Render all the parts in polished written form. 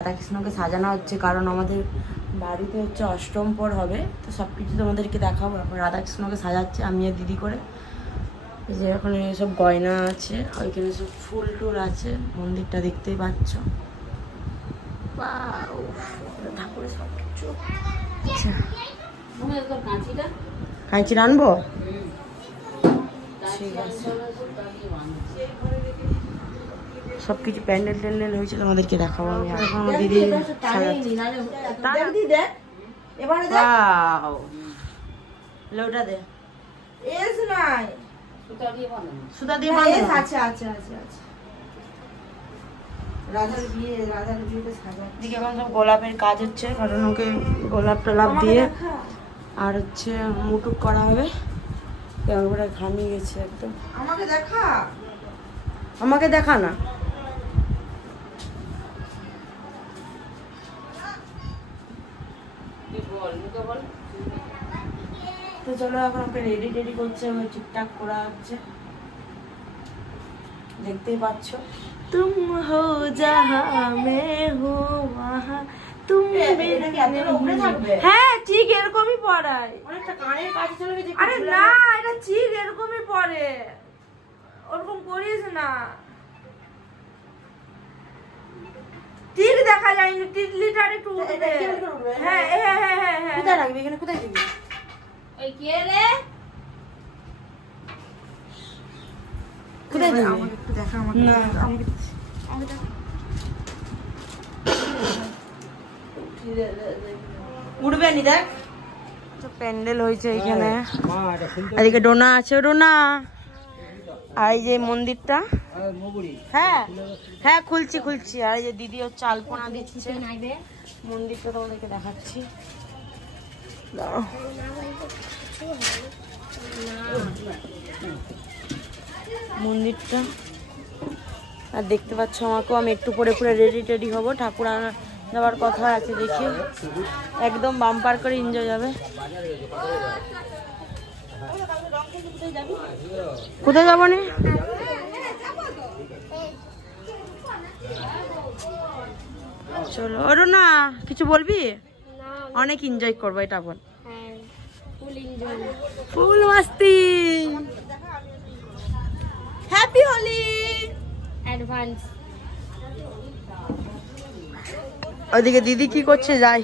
রাধাকৃষ্ণকে সাজানো হচ্ছে, কারণ আমাদের বাড়িতে হচ্ছে অষ্টম পর হবে, তো সব কিছু তোমাদেরকে দেখাবো। এখন রাধাকৃষ্ণকে সাজাচ্ছে আমি আর দিদি করে। এই যে এখন সব গয়না আছে, ওইখানে সব ফুল টুল আছে, মন্দিরটা দেখতেই পাচ্ছ। ঠাকুরের সব কিছু। আচ্ছা কাঁচি আনবো, ঠিক আছে। সবকিছু প্যান্ডেল ট্যান্ডেল হয়েছে, তোমাদেরকে দেখাবো আমি। এখন দিদি লোটা দে সুতা দিয়ে এখন সব গোলাপের কাজ হচ্ছে, কারণ ওকে গোলাপ টোলাপ দিয়ে আর হচ্ছে মুটুক করা হবে। একবারে ঘামিয়ে গেছে একদম। আমাকে দেখা না, তো চলো এখন ওকে রেডি টেডি করছে, ঠিকঠাক করা হচ্ছে, দেখতেই পাচ্ছ। তুম হো যাহা মে হো ওয়াহা, হ্যাঁ ঠিক এরকমই পড়ায়। আরে না, এটা ঠিক এরকমই পড়ে, ওরকম করিস না। ঠিক দেখা যায়নি, টিটলিটা একটু উঠবে। হ্যাঁ হ্যাঁ হ্যাঁ হ্যাঁ হ্যাঁ, কোথায় রাখবি এখানে, কোথায় দিবি? ওই কে রে, কোথায় দিবি? আমাকে একটু দেখা, আমাকে না আমাকে দেখা। উঠবে নি, দেখ প্যান্ডেল হয়েছে এখানে। এদিকে ডোনা আছে, ডোনা। আর এই যে মন্দিরটা, হ্যাঁ হ্যাঁ খুলছি খুলছি। আর এই যে দিদি হচ্ছে আলপনা দিচ্ছে, মন্দিরটা তোমাদেরকে দেখাচ্ছি। মন্দিরটা আর দেখতে পাচ্ছ আমাকেও, আমি একটু পরে পুরো রেডি টেডি হবো, ঠাকুর আনা যাওয়ার কথা আছে, দেখি একদম বাম্পার করে এনজয় যাবে। কোথায় যাবো নি? চলো। ওর না কিছু বলবি? অনেক এনজয় করবো, এটা বল। ফুল মাস্তি, হ্যাপি হোলি অ্যাডভান্স। ওইদিকে দিদি কি করছে, যাই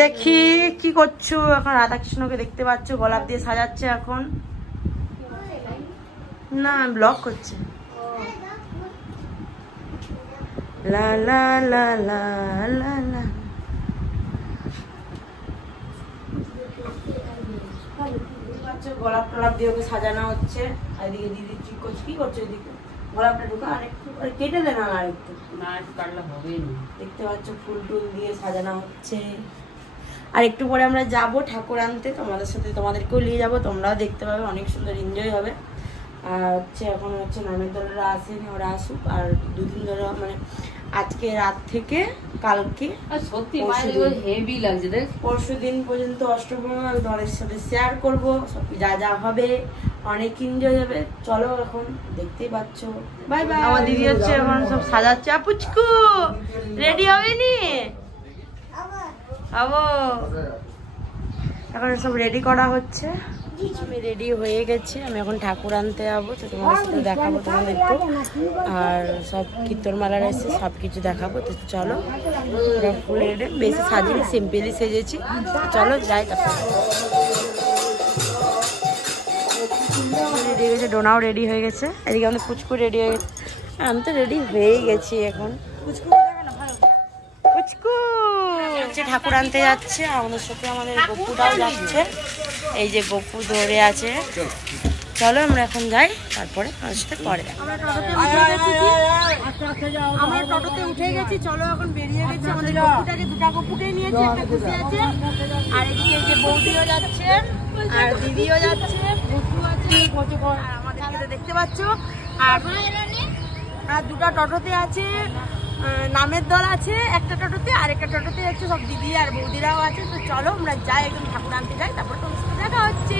দেখি কি করছো। এখন রাধাকৃষ্ণকে দেখতে পাচ্ছ, গোলাপ দিয়ে সাজাচ্ছে এখন। না ব্লগ করছে। লা লা লা লা লা লা, গোলাপ টোলাপ দিয়ে ওকে সাজানো হচ্ছে। এদিকে দিদি ঠিক করছে, কি করছো এদিকে? গোলাপটা ঢুকা আরেকটু কেটে দেন, আর একটু না কাটলে হবে না। দেখতে পাচ্ছ ফুল টুল দিয়ে সাজানো হচ্ছে। আর একটু পরে আমরা যাব ঠাকুর আনতে, তোমাদের সাথে তোমাদেরকেও নিয়ে যাবো, তোমরাও দেখতে পাবে, অনেক সুন্দর এনজয় হবে। আর হচ্ছে এখন হচ্ছে নামের দলেরা আসেনি, ওরা আসুক। আর দুদিন ধরে মানে আজকে রাত থেকে কালকে সত্যি হেভি লাগছে, দেখ পরশু দিন পর্যন্ত অষ্টপ্রহর আমি তোমাদের সাথে শেয়ার করবো, সব যা যা হবে, অনেক এনজয় হবে। চলো এখন দেখতেই পাচ্ছ। Bye bye. আমার দিদি হচ্ছে এখন সব সাজাচ্ছে। পুচকু রেডি হবে নি? আবো এখন সব রেডি করা হচ্ছে। আমি রেডি হয়ে গেছি, আমি এখন ঠাকুর আনতে যাবো, তো তোমাদের সাথে দেখাবো তোমাদেরকে। আর সব কীর্তনমালার এসে সব কিছু দেখাবো। তো চলো, ফুল রেডি, বেশি সাজিনি, সিম্পলি সেজেছি। চলো যাই। তারপর রেডি হয়ে গেছে, ডোনাও রেডি হয়ে গেছে, এদিকে আমাদের পুচকু রেডি হয়ে গেছে, আমি তো রেডি হয়েই গেছি। এখন পুচকু হচ্ছে ঠাকুর আনতে যাচ্ছে, আমাদের সাথে আমাদের গপুটাও যাচ্ছে। এই যে গপু ধরে আছে। চলো আমরা এখন যাই, তারপরে আমার সাথে পরে আমরা টোটোতে উঠে গেছি। চলো এখন বেরিয়ে গেছি, আমাদের গপুটাকে, দুটা গপুকে নিয়েছে, একটা খুশি আছে। আর এদিকে এই যে বৌদিও যাচ্ছে, আর দিদিও যাচ্ছে, বসু আছে, আর আমাদেরকে দেখতে পাচ্ছ। আর দুটা টোটোতে আছে, নামের দল আছে একটা টোটোতে, আর একটা টোটোতে হচ্ছে সব দিদি আর বৌদিরাও আছে। তো চলো আমরা যাই, একদম ঠাকুর আনতে যাই, তারপর তোমার সাথে দেখা হচ্ছে।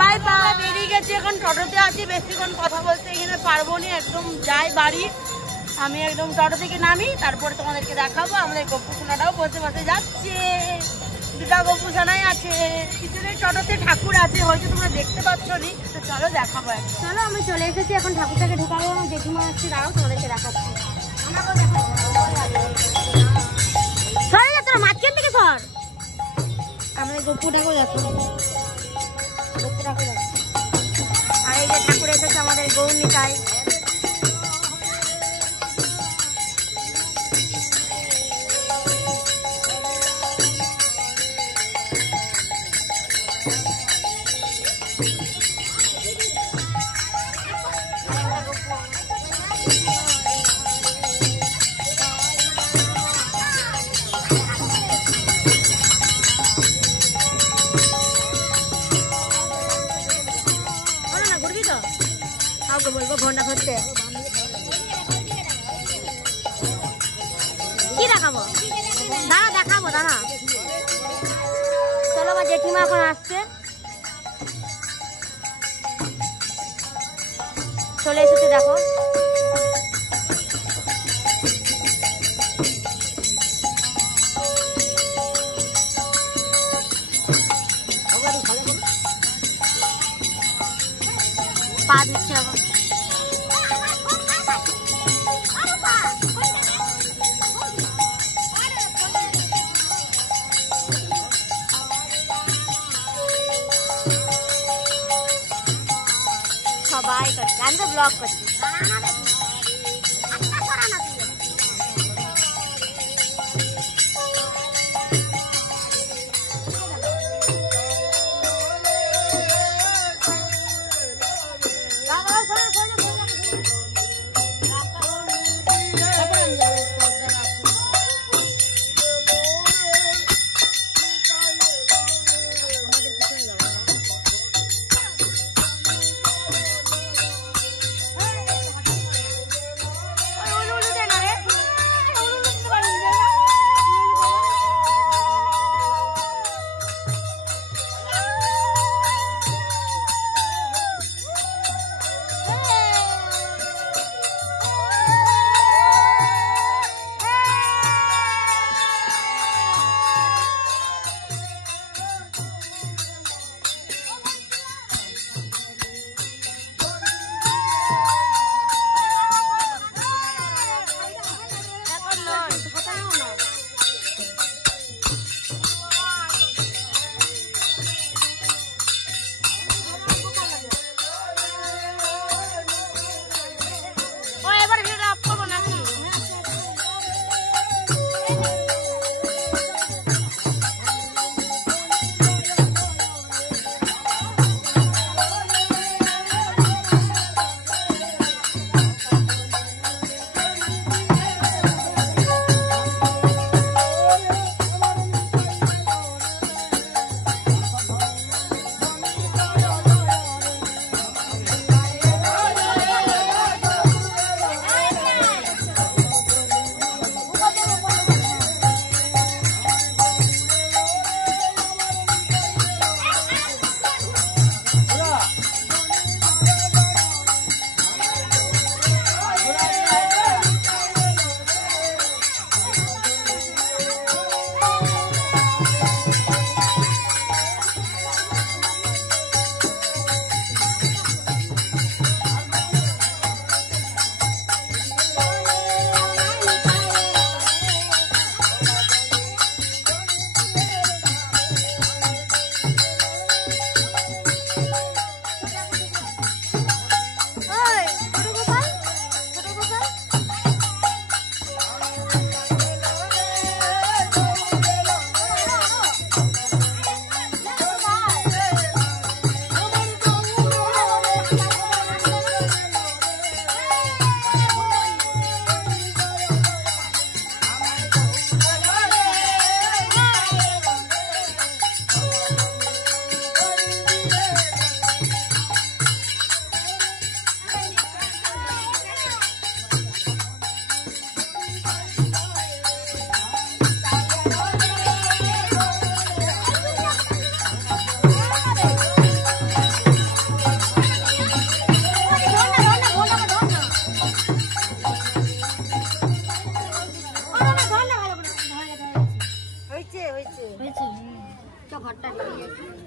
Bye bye. বেরিয়ে গেছি, এখন টোটোতে আছি, বেশিক্ষণ কথা বলতে এখানে পারবো না, একদম যাই বাড়ি। আমি একদম টোটো থেকে নামি, তারপর তোমাদেরকে দেখাবো। আমাদের গপ্পু সোনাটাও বসে বসে যাচ্ছে, দুটা গপ্পু সোনাই আছে। পিছনে টোটোতে ঠাকুর আছে, হয়তো তোমরা দেখতে পাচ্ছ নি, তো চলো দেখাবো। চলো আমি চলে এসেছি, এখন ঠাকুরটাকে ঢোকাবো। আমার জেঠিমা আসছে, দাঁড়াও তোমাদেরকে দেখাচ্ছি। সরে যা, তোরা মাঝখান থেকে সর। আমাদের গপ্পুটাকেও দেখো, গপ্পুটাকেও দেখো। আর এই যে ঠাকুর এসেছে আমাদের গৌরনিতাই। বলবো ঘন্টা ধরতে কি দেখাবো, দাঁড়া দেখাবো, দাঁড়া। চলো, আমার জেঠিমা এখন আসছে, চলে এসেছে দেখো। পা দিচ্ছে এখন। সবাই করছে, আমি তো ব্লগ করছি।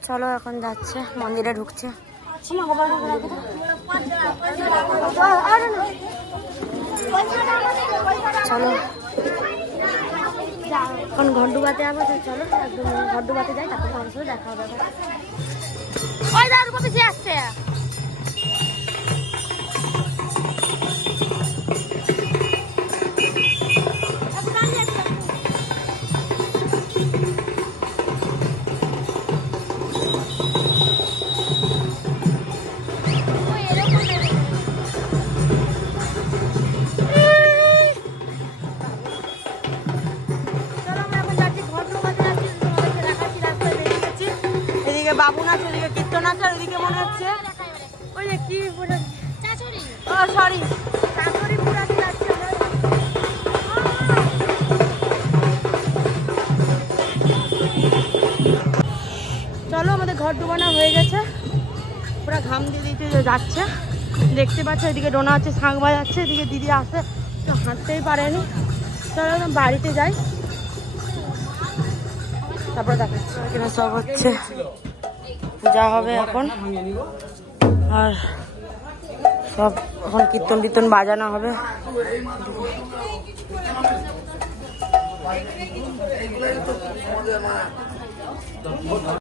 চলো এখন যাচ্ছে, মন্দিরে ঢুকছে। চলো এখন ঘন্টুবাতে যাবো, চলো একদম ঘন্টুবাতে যাই, তারপর তোমার সাথে দেখা হবে। ওই দাদু কবে আসছে? বাবু নাচ, ওদিকে কীর্তন আছে, ওদিকে মনে হচ্ছে ওই যে কি সরি চলো আমাদের ঘর ডুবানো হয়ে গেছে, পুরো ঘাম দিয়ে দিতে যাচ্ছে। দেখতে পাচ্ছ এদিকে ডোনা হচ্ছে, শাঁখ বাজাচ্ছে, এদিকে দিদি আসে তো হাঁটতেই পারেনি। চলো বাড়িতে যাই, তারপরে দেখাচ্ছি। এখানে সব হচ্ছে, পূজা হবে এখন, আর সব এখন কীর্তন টীর্তন বাজানো হবে।